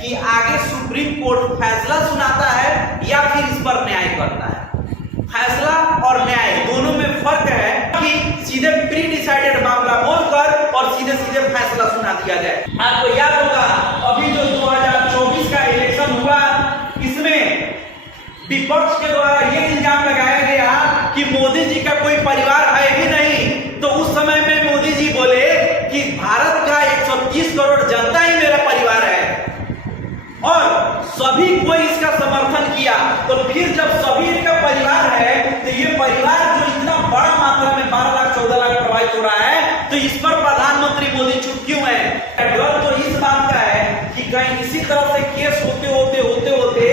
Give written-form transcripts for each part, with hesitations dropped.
कि आगे supreme court फैसला सुनाता है या फिर इस पर न्याय करता है। फैसला और न्याय दोनों में फर्क है कि सीधे प्री डिसाइडेड मामला बोलकर और सीधे सीधे फैसला सुना दिया जाए। आपको याद होगा अभी जो 2024 का इलेक्शन हुआ, इसमें विपक्ष के द्वारा ये इल्जाम लगाया गया कि मोदी जी का कोई परिवार है ही नहीं। तो उस समय में मोदी जी बोले कि भारत का 130 करोड़ जनता ही मेरा परिवार है और सभी कोई इसका समर्थन किया। तो फिर जब सभी का परिवार है तो ये परिवार जो इतना बड़ा मात्रा में 12 लाख 14 लाख प्रभावित हो रहा है, तो इस पर प्रधानमंत्री मोदी चुप क्यों है? डर तो इस बात का है कि कहीं इसी तरह से केस होते होते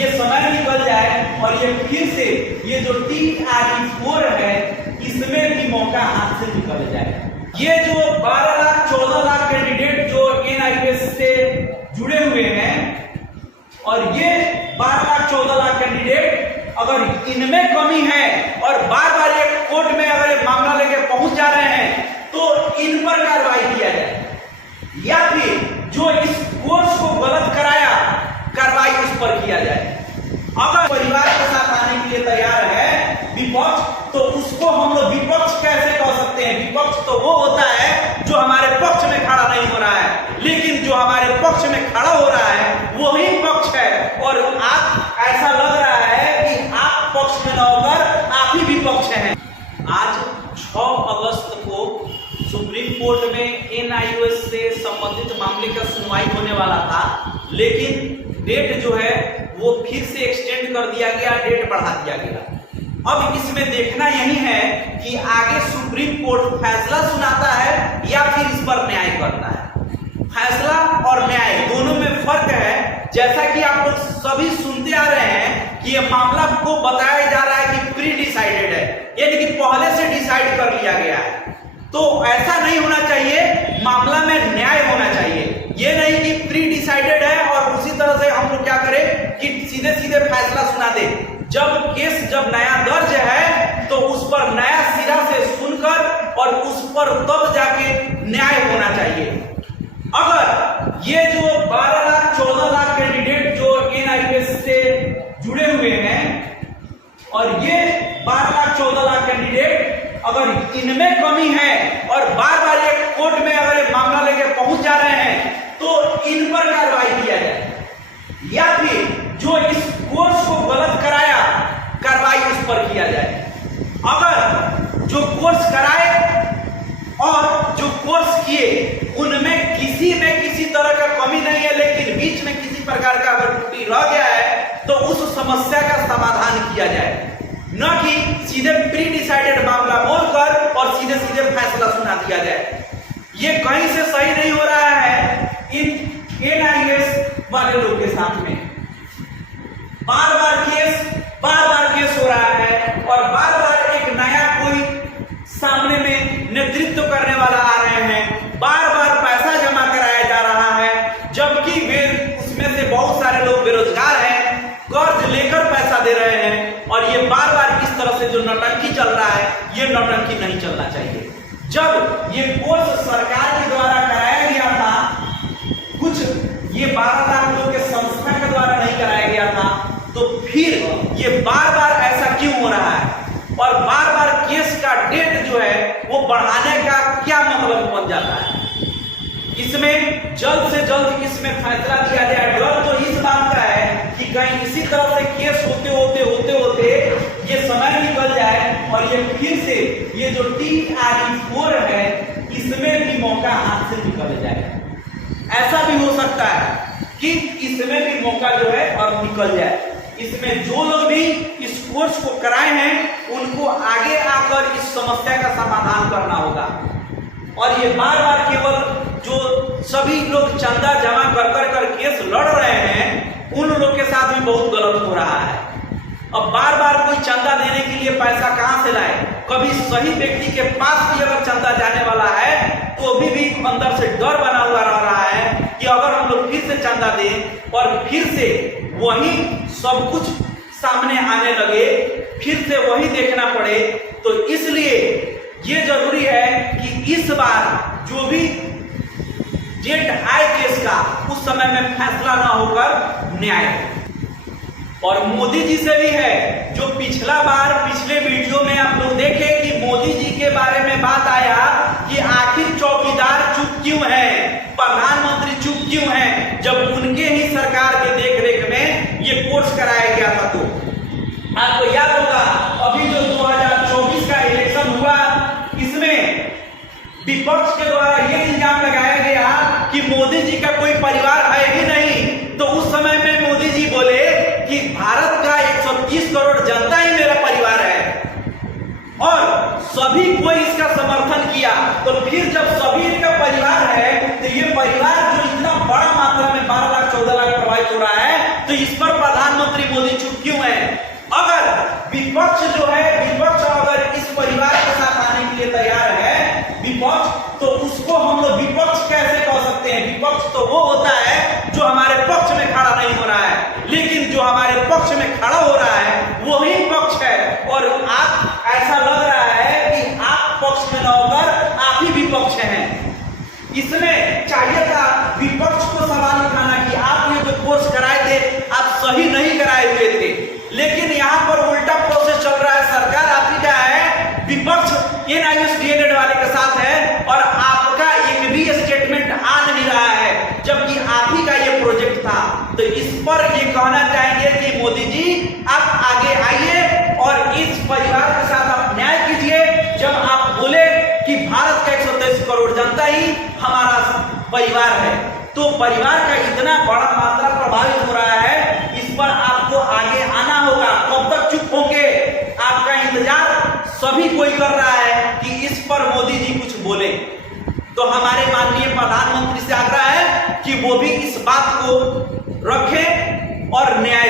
ये समय निकल जाए और ये फिर से ये जो TRE4 है इसमें भी मौका हाथ से निकल जाए। ये जो 12 लाख 14 लाख कैंडिडेट जो NIS से जुड़े हुए हैं और ये 12 लाख 14 लाख कैंडिडेट अगर इनमें कमी है और बार बार ये कोर्ट में अगर ये मामला लेके पहुंच जा रहे हैं तो इन पर कार्रवाई किया जाए, या फिर जो इस कोर्स को गलत कराया कार्रवाई उस पर किया जाए। अगर परिवार के साथ आने के लिए तैयार है विपक्ष, तो उसको हम लोग विपक्ष कैसे कह सकते हैं? विपक्ष तो वो होता है जो हमारे पक्ष में खड़ा नहीं हो रहा है, लेकिन जो हमारे पक्ष में खड़ा हो रहा है वही पक्ष है। और आप ऐसा लग रहा है कि आप पक्ष में न होकर आप ही विपक्ष हैं। आज 6 अगस्त को सुप्रीम कोर्ट में NIS से संबंधित मामले का सुनवाई होने वाला था, लेकिन डेट जो है वो फिर से एक्सटेंड कर दिया गया, डेट बढ़ा दिया गया। अब इसमें देखना यही है कि आगे सुप्रीम कोर्ट फैसला सुनाता है या फिर इस पर न्याय करता है। फैसला और न्याय दोनों में फर्क है। जैसा कि आप लोग सभी सुनते आ रहे हैं कि ये मामला को बताया जा रहा है कि प्री डिसाइडेड है, यानी कि पहले से डिसाइड कर लिया गया है। तो ऐसा नहीं होना चाहिए, मामला में न्याय होना चाहिए। ये नहीं कि प्री डिसाइडेड है और उसी तरह से हम लोग क्या करें कि सीधे सीधे फैसला सुना दे। जब केस जब नया दर्ज है तो उस पर नया सिरा से सुनकर और उस पर तब जाके न्याय होना चाहिए। अगर ये जो 12 लाख 14 लाख कैंडिडेट जो NIS से जुड़े हुए हैं और ये 12 लाख 14 लाख कैंडिडेट अगर इनमें कमी है और बार बार ये कोर्ट में अगर ये मामला लेके पहुंच जा रहे हैं तो इन पर कार्रवाई किया जाए, या फिर जो इस कोर्स को गलत कराया कार्रवाई उस पर किया जाए। अगर जो कोर्स कराए और जो कोर्स किए उनमें किसी में किसी तरह का कमी नहीं है, लेकिन बीच में किसी प्रकार का अगर त्रुटि रह गया है तो उस समस्या का समाधान किया जाए, न कि सीधे प्री डिसाइडेड मामला बोलकर और सीधे सीधे फैसला सुना दिया जाए। ये कहीं से सही नहीं हो रहा है। इन NIS वाले लोग के साथ में बार बार केस हो रहा है और बार बार एक नया कोई सामने में नेतृत्व करने वाला आ रहे हैं, बार बार पैसा जमा कराया जा रहा है, जबकि वे उसमें से बहुत सारे लोग बेरोजगार हैं, कर्ज लेकर पैसा दे रहे हैं। और ये बार बार इस तरह से जो नौटंकी चल रहा है, ये नौटंकी नहीं चलना चाहिए। जब ये कोर्स सरकार के द्वारा कराया गया था, कुछ ये 12 लाख लोग के संस्था के द्वारा नहीं कराया गया था, तो फिर ये बार बार ऐसा क्यों हो रहा है? और बार बार केस का डेट जो है वो बढ़ाने का क्या मतलब बन जाता है? इसमें जल्द से जल्द इसमें फैसला दिया जाए। डर तो इस बात का है कि कहीं इसी तरह से केस होते होते ये समय निकल जाए और ये फिर से ये जो TRE4 है इसमें भी मौका हाथ से निकल जाए। ऐसा भी हो सकता है कि इसमें भी मौका जो है और निकल जाए। इसमें जो लोग भी इस कोर्स को कराए हैं उनको आगे आकर इस समस्या का समाधान करना होगा। और ये बार बार केवल जो सभी लोग चंदा जमा कर केस लड़ रहे हैं उन लोग के साथ भी बहुत गलत हो रहा है। अब बार बार कोई चंदा देने के लिए पैसा कहां से लाए? कभी सही व्यक्ति के पास भी अगर चंदा जाने वाला है तो अभी भी अंदर से डर बना हुआ रह रहा है कि अगर हम लोग फिर से चंदा दें और फिर से वही सब कुछ सामने आने लगे, फिर से वही देखना पड़े, तो इसलिए ये जरूरी है कि इस बार जो भी जेट हाई केस का उस समय में फैसला ना होकर न्याय। और मोदी जी से भी है, जो पिछला बार पिछले वीडियो में आप लोग देखे कि मोदी जी के बारे में बात आया कि आखिर चौकीदार चुप क्यों है, प्रधानमंत्री चुप क्यों है, जब उनके ही सरकार के देखरेख में ये कोर्स कराया गया था। तो आपको याद होगा अभी जो 2024 का इलेक्शन हुआ, इसमें विपक्ष के द्वारा ये इल्जाम लगाया गया कि मोदी जी का कोई परिवार है ही नहीं। तो उस समय में मोदी जी बोले कि भारत का 130 करोड़ जनता ही मेरा परिवार है, और सभी कोई इसका समर्थन किया। तो फिर जब सभी इनका परिवार है, तो ये परिवार जो इतना बड़ा मात्रा में 12 लाख 14 लाख प्रभावित हो रहा है, तो इस पर प्रधानमंत्री मोदी चुप क्यों है? अगर विपक्ष जो है, विपक्ष अगर इस परिवार के साथ आने के लिए तैयार है, विपक्ष, तो उसको हम लोग विपक्ष कैसे कह सकते हैं? विपक्ष तो वो होता है जो हमारे पक्ष में खड़ा नहीं हो रहा है, लेकिन जो हमारे पक्ष में खड़ा हो रहा है वही पक्ष है। और आप ऐसा लग रहा है कि आप पक्ष में न होकर आप ही विपक्ष हैं। इसमें चाहिए था विपक्ष को सवाल उठाना कि आपने जो कोर्स कराए थे आप सही नहीं कराए हुए थे, लेकिन यहाँ पर उल्टा प्रोसेस चल रहा है। सरकार आप ही का है, विपक्ष NIST वाले के साथ है, और आपका एक भी स्टेटमेंट आ नहीं रहा है, जबकि आप ही का ये प्रोजेक्ट था। तो इस पर ये कहना चाहेंगे कि मोदी जी आप आगे आइए और इस परिवार के साथ आप न्याय कीजिए। जब आप बोले कि भारत का 123 करोड़ जनता ही हमारा परिवार है, तो परिवार का इतना बड़ा मात्रा प्रभावित हो रहा है, इस पर आपको आगे आना होगा। कब तक चुप होंगे? आपका इंतजार सभी कोई कर रहा है कि इस पर मोदी जी कुछ बोले। तो हमारे माननीय प्रधानमंत्री से आग्रह है कि वो भी इस बात को रखें और न्याय